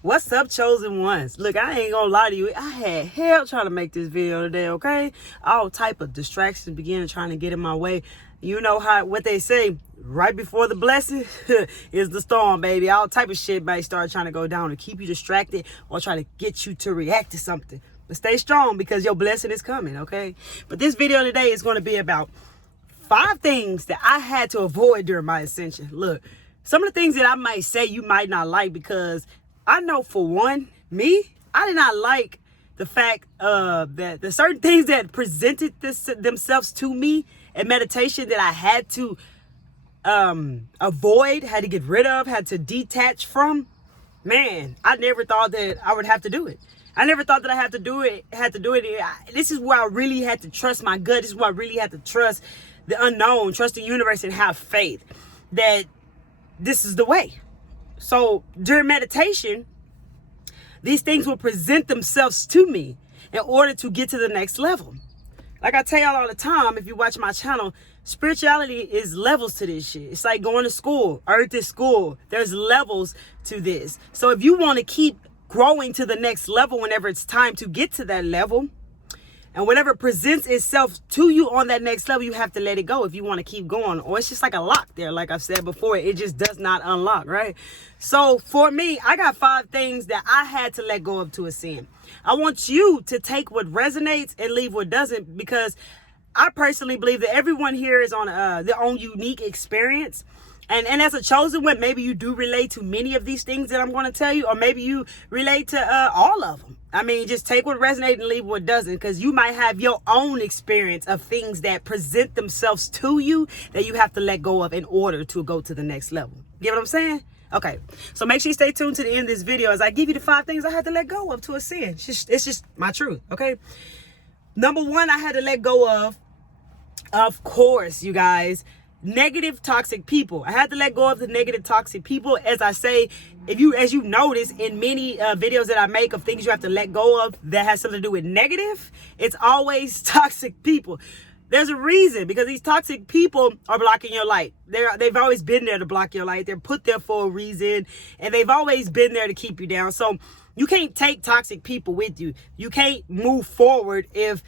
What's up, chosen ones? Look, I ain't gonna lie to you. I had hell trying to make this video today, okay? All type of distractions began trying to get in my way. You know what they say, right before the blessing is the storm, baby. All type of shit might start trying to go down to keep you distracted or try to get you to react to something. But stay strong because your blessing is coming, okay? But this video today is going to be about 5 things that I had to avoid during my ascension. Look, some of the things that I might say you might not like, because I know for one, I did not like the fact that the certain things that presented themselves to me in meditation that I had to avoid, had to get rid of, had to detach from. Man, I never thought that I would have to do it. I never thought that I had to do it. This is where I really had to trust my gut. This is where I really had to trust the unknown, trust the universe, and have faith that this is the way. So during meditation, these things will present themselves to me in order to get to the next level. Like I tell y'all all the time, if you watch my channel, spirituality is levels to this shit. It's like going to school. Earth is school. There's levels to this. So if you want to keep growing to the next level whenever it's time to get to that level, and whatever presents itself to you on that next level, you have to let it go if you want to keep going. Or it's just like a lock there. Like I've said before, it just does not unlock, right? So for me, I got 5 things that I had to let go of to ascend. I want you to take what resonates and leave what doesn't, because I personally believe that everyone here is on their own unique experience. And as a chosen one, maybe you do relate to many of these things that I'm going to tell you, or maybe you relate to all of them. I mean, just take what resonates and leave what doesn't, because you might have your own experience of things that present themselves to you that you have to let go of in order to go to the next level. Get what I'm saying? Okay, so make sure you stay tuned to the end of this video as I give you the 5 things I had to let go of to ascend. It's just my truth, okay? Number 1, I had to let go of course, you guys, negative toxic people. I had to let go of the negative toxic people. As I say, as you notice in many videos that I make of things you have to let go of that has something to do with negative, it's always toxic people. There's a reason, because these toxic people are blocking your light. They've always been there to block your light. They're put there for a reason, and they've always been there to keep you down. So you can't take toxic people with you. You can't move forward if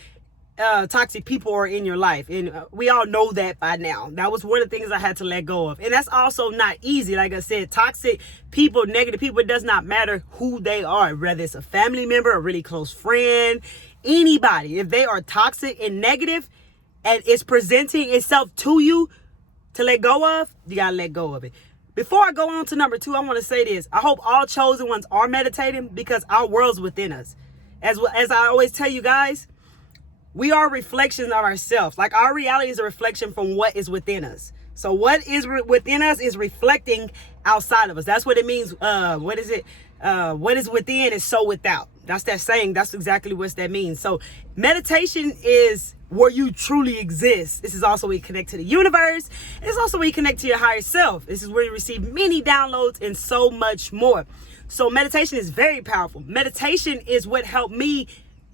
toxic people are in your life, and we all know that by now. That was one of the things I had to let go of, and that's also not easy. Like I said, toxic people, negative people, it does not matter who they are, whether it's a family member, a really close friend, anybody. If they are toxic and negative and it's presenting itself to you to let go of, you gotta let go of it. Before I go on to number 2, I want to say this. I hope all chosen ones are meditating, because our world's within us. As I always tell you guys, we are reflections of ourselves. Like, our reality is a reflection from what is within us. So what is within us is reflecting outside of us. That's what it means. What is it? What is within is so without. That's that saying. That's exactly what that means. So meditation is where you truly exist. This is also where you connect to the universe. It's also where you connect to your higher self. This is where you receive many downloads and so much more. So meditation is very powerful. Meditation is what helped me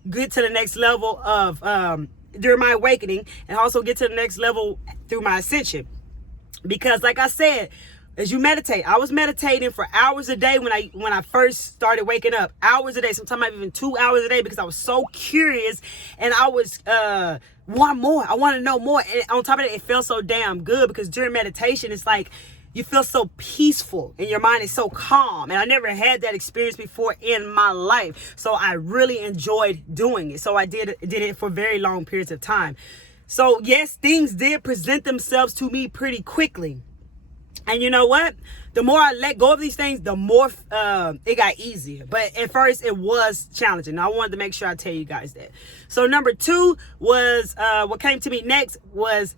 get to the next level of during my awakening, and also get to the next level through my ascension. Because like I said, as you meditate, I was meditating for hours a day when I first started waking up. Hours a day, sometimes even 2 hours a day, because I was so curious, and I was want more. I want to know more. And on top of that, it felt so damn good, because during meditation, it's like you feel so peaceful and your mind is so calm. And I never had that experience before in my life. So I really enjoyed doing it. So I did it for very long periods of time. So yes, things did present themselves to me pretty quickly. And you know what? The more I let go of these things, the more it got easier. But at first, it was challenging. I wanted to make sure I tell you guys that. So number 2 was, what came to me next was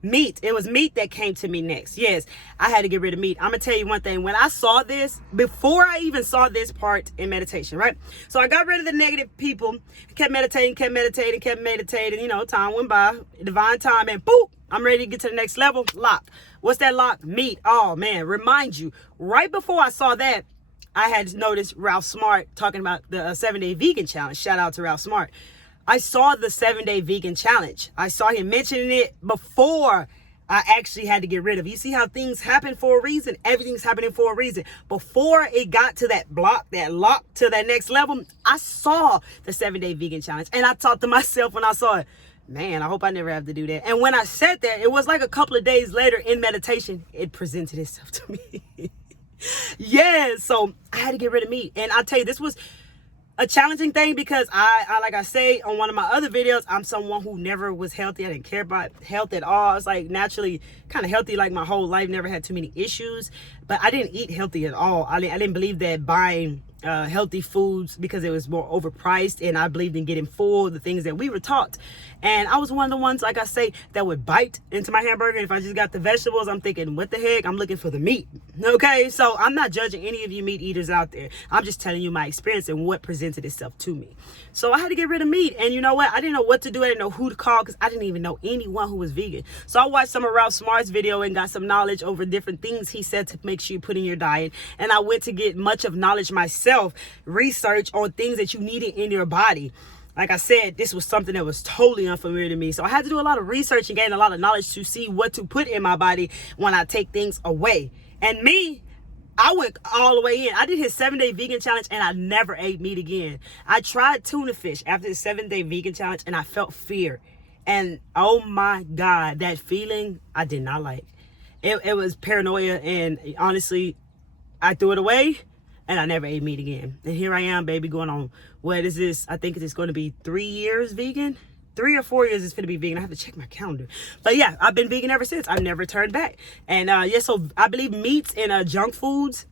meat. It was meat that came to me next. Yes, I had to get rid of meat. I'm gonna tell you one thing. When I saw this, before I even saw this part in meditation, right? So I got rid of the negative people, kept meditating. You know, time went by, divine time, and boop, I'm ready to get to the next level. Lock. What's that lock? Meat. Oh man, remind you, right before I saw that, I had noticed Ralph Smart talking about the 7-day vegan challenge. Shout out to Ralph Smart. I saw the 7-day vegan challenge. I saw him mentioning it before I actually had to get rid of. You see how things happen for a reason? Everything's happening for a reason. Before it got to that lock to that next level, I saw the 7-day vegan challenge. And I thought to myself when I saw it, man, I hope I never have to do that. And when I sat there, it was like a couple of days later in meditation, it presented itself to me. Yeah, so I had to get rid of meat. And I'll tell you, this was a challenging thing because I like I say on one of my other videos, I'm someone who never was healthy. I didn't care about health at all. I was like naturally kind of healthy like my whole life, never had too many issues, but I didn't eat healthy at all. I didn't believe that buying healthy foods because it was more overpriced, and I believed in getting full, the things that we were taught. And I was one of the ones, like I say, that would bite into my hamburger. If I just got the vegetables, I'm thinking, what the heck? I'm looking for the meat. Okay, so I'm not judging any of you meat eaters out there. I'm just telling you my experience and what presented itself to me. So I had to get rid of meat. And you know what? I didn't know what to do. I didn't know who to call because I didn't even know anyone who was vegan. So I watched some of Ralph Smart's video and got some knowledge over different things he said to make sure you put in your diet. And I went to get much of knowledge myself, research on things that you needed in your body. Like I said, this was something that was totally unfamiliar to me. So I had to do a lot of research and gain a lot of knowledge to see what to put in my body when I take things away. And me, I went all the way in. I did his 7-day vegan challenge and I never ate meat again. I tried tuna fish after the 7-day vegan challenge and I felt fear. And oh my God, that feeling I did not like. It was paranoia, and honestly, I threw it away. And I never ate meat again. And here I am, baby, going on, what is this? I think it's going to be 3 years vegan. 3 or 4 years it's going to be vegan. I have to check my calendar. But yeah, I've been vegan ever since. I've never turned back. And yeah, so I believe meats and junk foods,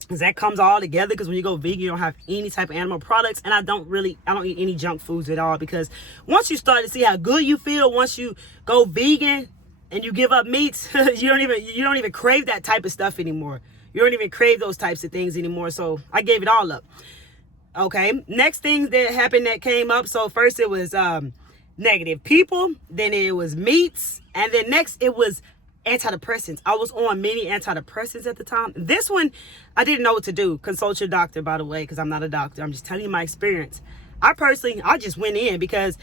because that comes all together. Because when you go vegan, you don't have any type of animal products. And I don't eat any junk foods at all. Because once you start to see how good you feel, once you go vegan and you give up meats, you don't even crave that type of stuff anymore. You don't even crave those types of things anymore. So I gave it all up. Okay. Next things that happened that came up. So first it was negative people. Then it was meats. And then next it was antidepressants. I was on many antidepressants at the time. This one, I didn't know what to do. Consult your doctor, by the way, because I'm not a doctor. I'm just telling you my experience. I just went in because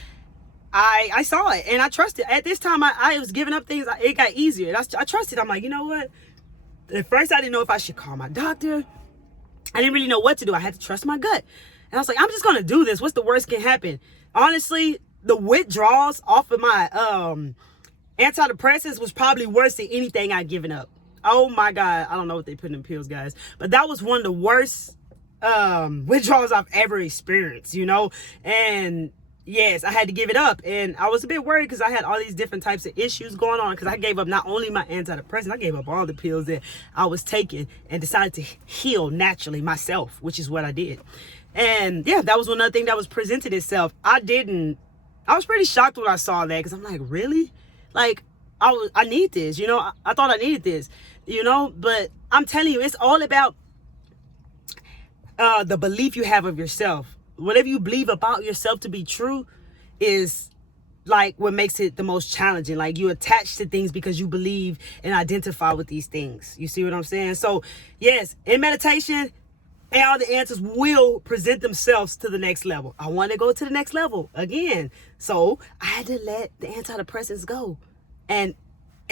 I saw it and I trusted. At this time, I was giving up things. It got easier. I trusted. I'm like, you know what? At first, I didn't know if I should call my doctor. I didn't really know what to do. I had to trust my gut. And I was like, I'm just going to do this. What's the worst can happen? Honestly, the withdrawals off of my antidepressants was probably worse than anything I'd given up. Oh, my God. I don't know what they put in pills, guys. But that was one of the worst withdrawals I've ever experienced, you know? And yes, I had to give it up. And I was a bit worried because I had all these different types of issues going on, because I gave up not only my antidepressants, I gave up all the pills that I was taking and decided to heal naturally myself, which is what I did. And yeah, that was another thing that was presented itself. I was pretty shocked when I saw that, because I'm like, really? Like, I need this, you know? I thought I needed this, you know? But I'm telling you, it's all about the belief you have of yourself. Whatever you believe about yourself to be true is like what makes it the most challenging. Like, you attach to things because you believe and identify with these things. You see what I'm saying? So yes, in meditation, all the answers will present themselves to the next level. I want to go to the next level again. So I had to let the antidepressants go. And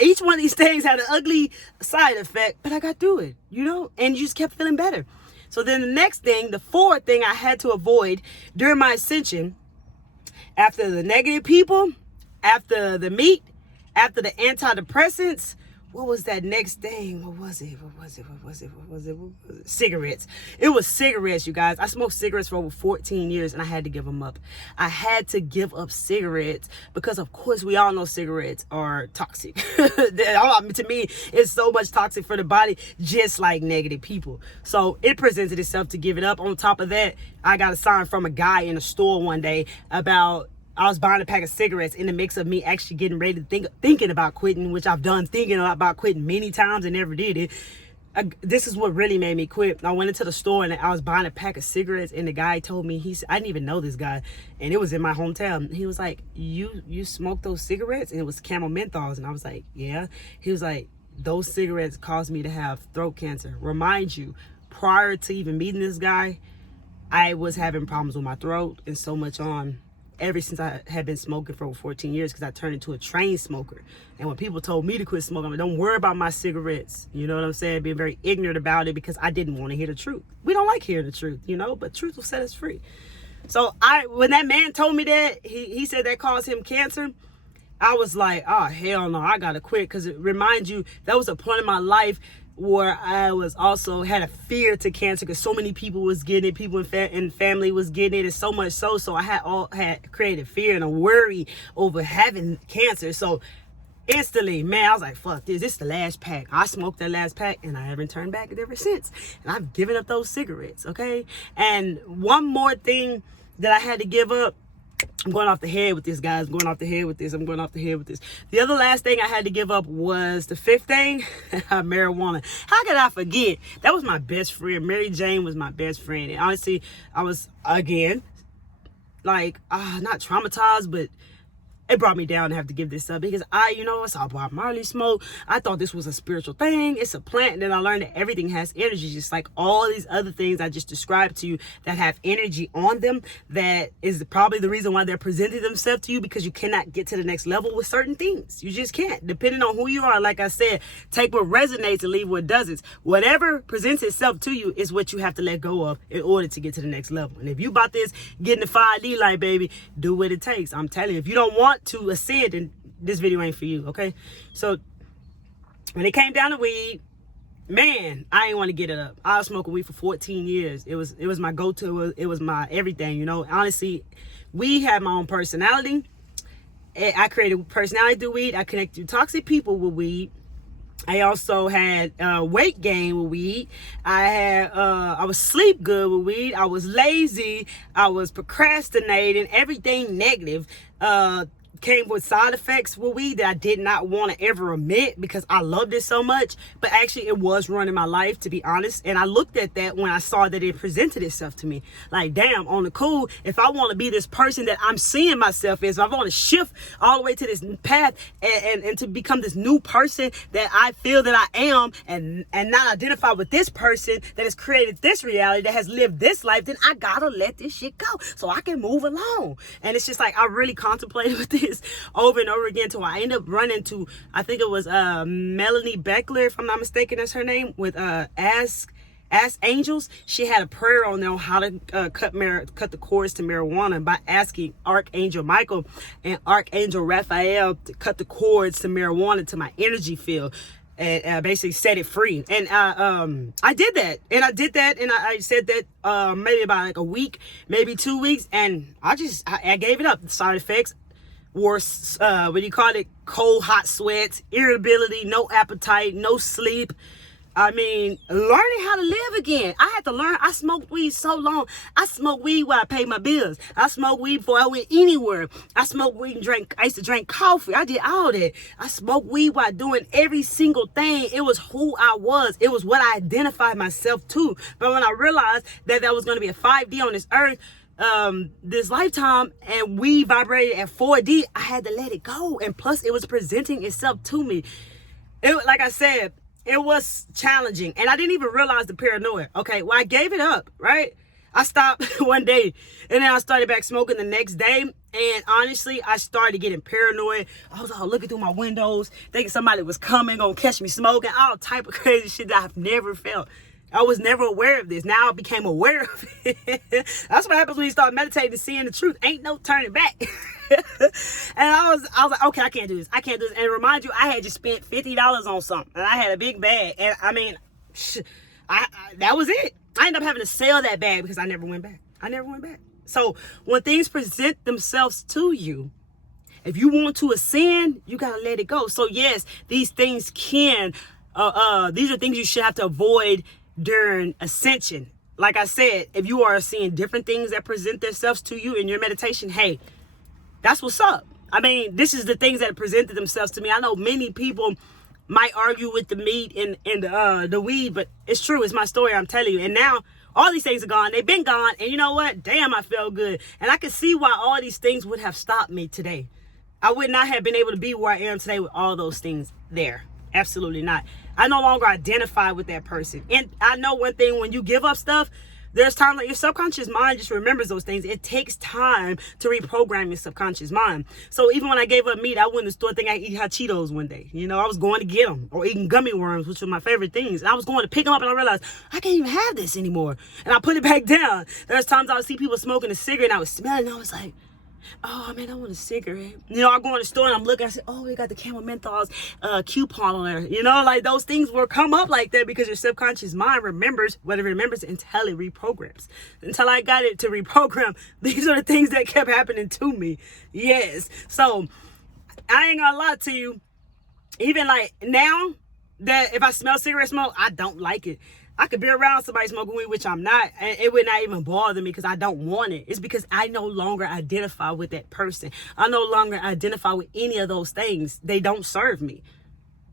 each one of these things had an ugly side effect, but I got through it, you know, and you just kept feeling better. So then the next thing, the fourth thing I had to avoid during my ascension, after the negative people, after the meat, after the antidepressants, what was that next thing? What was it? Cigarettes. It was cigarettes, you guys. I smoked cigarettes for over 14 years and I had to give them up. I had to give up cigarettes because, of course, we all know cigarettes are toxic. To me, it's so much toxic for the body, just like negative people. So it presented itself to give it up. On top of that, I got a sign from a guy in a store one day about I was buying a pack of cigarettes in the mix of me actually getting ready to thinking about quitting, which I've done thinking about quitting many times and never did it. This is what really made me quit. I went into the store and I was buying a pack of cigarettes, and the guy told me, I didn't even know this guy, and it was in my hometown. He was like, you smoke those cigarettes? And it was Camel menthols. And I was like, yeah. He was like, those cigarettes caused me to have throat cancer. Remind you, prior to even meeting this guy, I was having problems with my throat and so much on ever since I had been smoking for over 14 years, because I turned into a trained smoker. And when people told me to quit smoking, I'm like, don't worry about my cigarettes. You know what I'm saying? Being very ignorant about it because I didn't want to hear the truth. We don't like hearing the truth, you know, but truth will set us free. So when that man told me that, he said that caused him cancer, I was like, oh, hell no, I gotta quit. Because it reminds you, that was a point in my life where I was also had a fear to cancer, because so many people was getting it, people in family was getting it, and so much so I had created fear and a worry over having cancer. So instantly, man, I was like, fuck this is the last pack. I smoked that last pack and I haven't turned back ever since. And I've given up those cigarettes, okay? And one more thing that I had to give up, I'm going off the head with this, guys. I'm going off the head with this. The other last thing I had to give up was the fifth thing, marijuana. How could I forget? That was my best friend. Mary Jane was my best friend. And honestly, I was, again, like, not traumatized, but it brought me down to have to give this up, because I saw Bob Marley smoke. I thought this was a spiritual thing. It's a plant. And then I learned that everything has energy, just like all these other things I just described to you that have energy on them. That is probably the reason why they're presenting themselves to you, because you cannot get to the next level with certain things. You just can't, depending on who you are. Like I said, take what resonates and leave what doesn't. Whatever presents itself to you is what you have to let go of in order to get to the next level. And if you about this getting the 5D life, baby, do what it takes. I'm telling you, if you don't want to ascend, and this video ain't for you, okay? So when it came down to weed, man, I ain't want to get it up. I was smoking weed for 14 years. It was my go-to. It was my everything, you know. Honestly, weed had my own personality. I created personality through weed. I connected toxic people with weed. I also had weight gain with weed. I was sleep good with weed. I was lazy. I was procrastinating. Everything negative came with side effects with weed that I did not want to ever admit, because I loved it so much. But actually, it was running my life, to be honest. And I looked at that when I saw that it presented itself to me. Like, damn, on the cool, if I want to be this person that I'm seeing myself as, if I want to shift all the way to this path and to become this new person that I feel that I am, and not identify with this person that has created this reality, that has lived this life, then I gotta let this shit go so I can move along. And it's just like, I really contemplated with this over and over again, until I ended up running to, I think it was Melanie Beckler, if I'm not mistaken, that's her name, with Ask Angels. She had a prayer on there on how to cut the cords to marijuana, by asking Archangel Michael and Archangel Raphael to cut the cords to marijuana, to my energy field, and basically set it free. And I did that, and I said that maybe about like a week, maybe 2 weeks, and I gave it up. The side effects were cold, hot sweats, irritability, no appetite, no sleep. I mean, learning how to live again. I had to learn. I smoked weed so long. I smoked weed while I paid my bills. I smoked weed before I went anywhere. I smoked weed and drank. I used to drink coffee. I did all that. I smoked weed while doing every single thing. It was who I was. It was what I identified myself to. But when I realized that was going to be a 5D on this earth, this lifetime, and we vibrated at 4D, I had to let it go. And plus, it was presenting itself to me. Like I said, it was challenging, and I didn't even realize the paranoia. Okay, well, I gave it up, right? I stopped one day, and then I started back smoking the next day. And honestly, I started getting paranoid. I was all looking through my windows, thinking somebody was coming, gonna catch me smoking, all type of crazy shit that I've never felt. I was never aware of this. Now I became aware of it. That's what happens when you start meditating and seeing the truth. Ain't no turning back. And I was like, okay, I can't do this. And remind you, I had just spent $50 on something, and I had a big bag. And I mean, that was it. I ended up having to sell that bag because I never went back. So when things present themselves to you, if you want to ascend, you gotta let it go. So yes, these things these are things you should have to avoid during ascension. Like I said, if you are seeing different things that present themselves to you in your meditation, hey, that's what's up. I mean, this is the things that presented themselves to me. I know many people might argue with the meat and the weed, but it's true. It's my story, I'm telling you. And now all these things are gone. They've been gone. And you know what? Damn, I felt good. And I can see why all these things would have stopped me today. I would not have been able to be where I am today with all those things there. Absolutely not. I no longer identify with that person. And I know one thing, when you give up stuff, There's times like your subconscious mind just remembers those things. It takes time to reprogram your subconscious mind. So even when I gave up meat, I went to the store thinking I eat hot Cheetos one day. You know, I was going to get them, or eating gummy worms, which were my favorite things. And I was going to pick them up, and I realized I can't even have this anymore. And I put it back down. There's times I would see people smoking a cigarette, and I would smell it, and I was like, oh man, I want a cigarette. You know, I go in the store and I'm looking, I say, oh, we got the Camel Menthol's coupon on there. You know, like those things will come up like that because your subconscious mind remembers what it remembers until it reprograms. Until I got it to reprogram, these are the things that kept happening to me. Yes. So I ain't gonna lie to you. Even like now that if I smell cigarette smoke, I don't like it. I could be around somebody smoking weed, which I'm not, and it would not even bother me because I don't want it. It's because I no longer identify with that person. I no longer identify with any of those things. They don't serve me.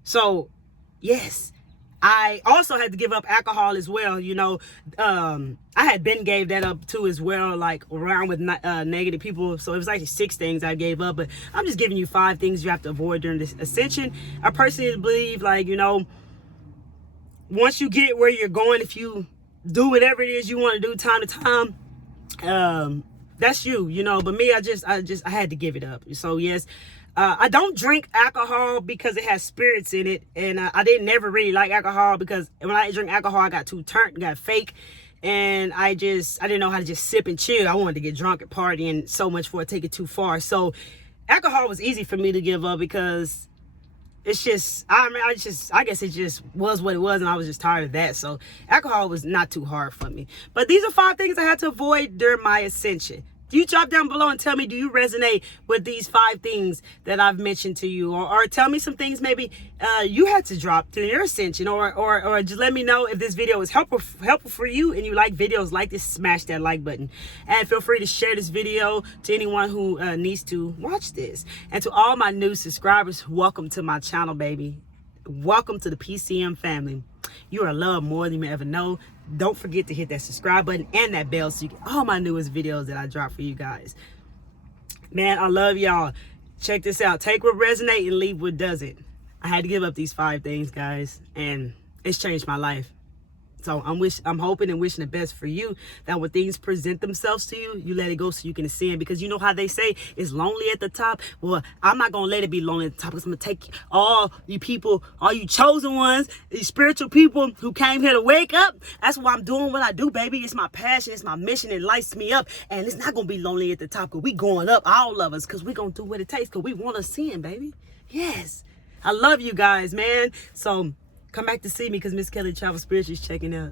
So, yes. I also had to give up alcohol as well. You know, I had been gave that up too as well, like around with negative people. So it was actually 6 things I gave up, but I'm just giving you 5 things you have to avoid during this ascension. I personally believe, like, you know, once you get where you're going, if you do whatever it is you want to do time to time, that's you, you know. But me, I had to give it up. So yes, I don't drink alcohol because it has spirits in it, and I didn't never really like alcohol because when I drink alcohol, I got too turned, got fake, and I didn't know how to just sip and chill. I wanted to get drunk and party, and so much for it take it too far. So alcohol was easy for me to give up because it's just, I guess it just was what it was, and I was just tired of that. So alcohol was not too hard for me. But these are 5 things I had to avoid during my ascension. You drop down below and tell me, do you resonate with these 5 things that I've mentioned to you? Or tell me some things maybe you had to drop during your ascension. Or just let me know if this video is helpful for you and you like videos like this. Smash that like button. And feel free to share this video to anyone who needs to watch this. And to all my new subscribers, welcome to my channel, baby. Welcome to the PCM family. You are loved more than you may ever know. Don't forget to hit that subscribe button and that bell so you get all my newest videos that I drop for you guys. Man, I love y'all. Check this out. Take what resonates and leave what doesn't. I had to give up these 5 things, guys, and it's changed my life. So I'm hoping and wishing the best for you, that when things present themselves to you, you let it go so you can ascend. Because you know how they say it's lonely at the top? Well, I'm not going to let it be lonely at the top, because I'm going to take all you people, all you chosen ones, these spiritual people who came here to wake up. That's why I'm doing what I do, baby. It's my passion. It's my mission. It lights me up. And it's not going to be lonely at the top, because we going up, all of us, because we going to do what it takes, because we want to ascend, baby. Yes. I love you guys, man. So come back to see me, because Miss Kelly Travel Spiritual is checking out.